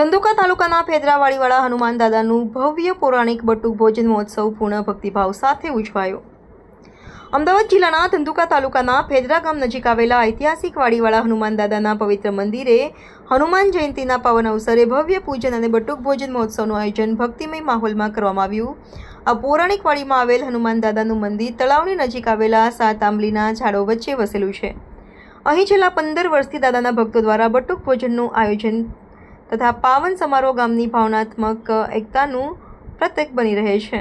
ધંધુકા તાલુકાના ફેદરાવાડીવાળા હનુમાન દાદાનું ભવ્ય પૌરાણિક બટુક ભોજન મહોત્સવ પૂર્ણ ભક્તિભાવ સાથે ઉજવાયો। અમદાવાદ જિલ્લાના ધંધુકા તાલુકાના ફેદરા ગામ નજીક આવેલા ઐતિહાસિક વાડીવાળા હનુમાન દાદાના પવિત્ર મંદિરે હનુમાન જયંતિના પાવન અવસરે ભવ્ય પૂજન અને બટુક ભોજન મહોત્સવનું આયોજન ભક્તિમય માહોલમાં કરવામાં આવ્યું। આ પૌરાણિક વાડીમાં આવેલ હનુમાન દાદાનું મંદિર તળાવની નજીક આવેલા 7 આંબલીના ઝાડો વચ્ચે વસેલું છે। અહીં છેલ્લા 15 વર્ષથી દાદાના ભક્તો દ્વારા બટુક ભોજનનું આયોજન તથા પાવન સમારોહ ગામની ભાવનાત્મક એકતાનું પ્રતીક બની રહે છે।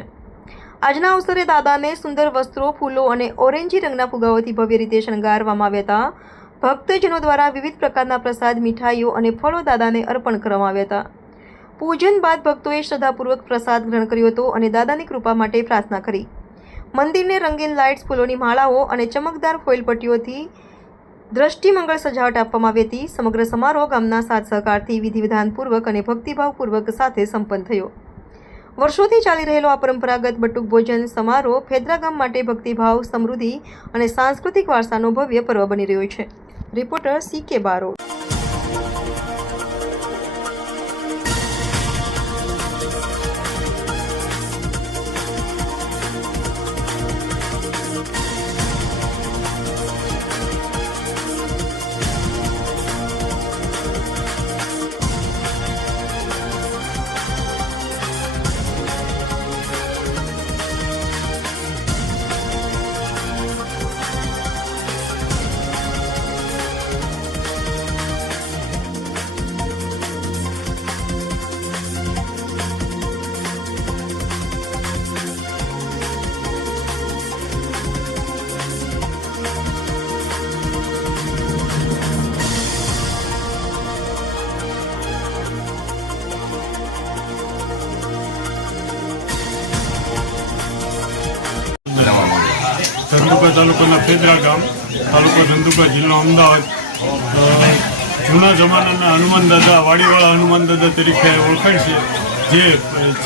આજના અવસરે દાદાને સુંદર વસ્ત્રો, ફૂલો અને ઓરેન્જી રંગના ફુગાઓથી ભવ્ય રીતે શણગારવામાં આવ્યા હતા। ભક્તજનો દ્વારા વિવિધ પ્રકારના પ્રસાદ, મીઠાઈઓ અને ફળો દાદાને અર્પણ કરવામાં આવ્યા હતા। પૂજન બાદ ભક્તોએ શ્રદ્ધાપૂર્વક પ્રસાદ ગ્રહણ કર્યો હતો અને દાદાની કૃપા માટે પ્રાર્થના કરી। મંદિરને રંગીન લાઇટ્સ, ફૂલોની માળાઓ અને ચમકદાર ફોઇલ પટ્ટીઓથી દ્રષ્ટિમંગળ સજાવટ આપવામાં આવી હતી। સમગ્ર સમારોહ ગામના સાથ સહકારથી વિધિવિધાનપૂર્વક અને ભક્તિભાવપૂર્વક સાથે સંપન્ન થયો। વર્ષોથી ચાલી રહેલો આ પરંપરાગત બટુક ભોજન સમારોહ ફેદરા ગામ માટે ભક્તિભાવ, સમૃદ્ધિ અને સાંસ્કૃતિક વારસાનો ભવ્ય પર્વ બની રહ્યો છે। Reporter CK Barot. ધંધુકા તાલુકાના ફેદરા ગામ, તાલુકો ધંધુકા, જિલ્લો અમદાવાદ। જૂના જમાનાના હનુમાન દાદા, વાડીવાળા હનુમાન દાદા તરીકે ઓળખાય છે, જે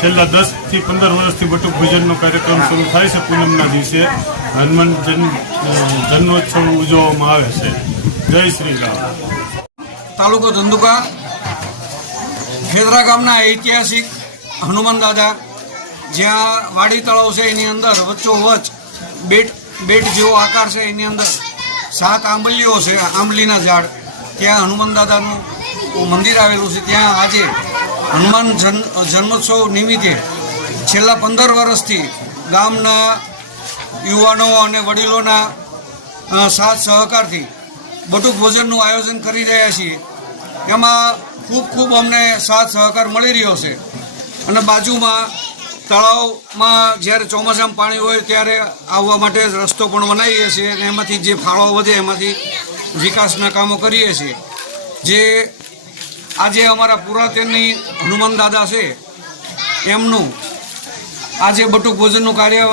છેલ્લા 10 થી 15 વર્ષથી બટુક ભોજનનો કાર્યક્રમ શરૂ થાય છે। પૂનમના દિવસે હનુમાન જન્મોત્સવ ઉજવવામાં આવે છે। જય શ્રી રામ। તાલુકો ધંધુકા, ફેદરા ગામના ઐતિહાસિક હનુમાન દાદા, જ્યાં વાડી તળાવ છે એની અંદર વચ્ચોવચ્ચ બેટ જેવો આકાર છે, એની અંદર 7 આંબલીઓ છે, આંબલીના ઝાડ, ત્યાં હનુમાન દાદાનું મંદિર આવેલું છે। ત્યાં આજે હનુમાન જન્મોત્સવ નિમિત્તે છેલ્લા 15 વર્ષથી ગામના યુવાનો અને વડીલોના સાથ સહકારથી બટુક ભોજનનું આયોજન કરી રહ્યા છીએ। એમાં ખૂબ અમને સાથ સહકાર મળી રહ્યો છે। અને બાજુમાં તળાવમાં જ્યારે ચોમાસામાં પાણી હોય ત્યારે આવવા માટે રસ્તો પણ બનાવીએ છીએ અને એમાંથી જે ફાળો વધે એમાંથી વિકાસના કામો કરીએ છીએ। જે આજે અમારા પુરાતનની હનુમાન દાદા છે એમનું આજે બટુક ભોજનનું કાર્ય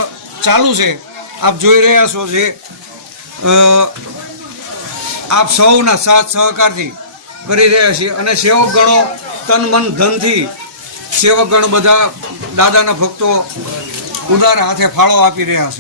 ચાલુ છે। આપ જોઈ રહ્યા છો, જે આપ સૌના સાથ સહકારથી કરી રહ્યા છીએ અને સેવકગણો તન મન ધનથી સેવકગણ બધા દાદાના ભક્તો ઉદાર હાથે ફાળો આપી રહ્યા છે।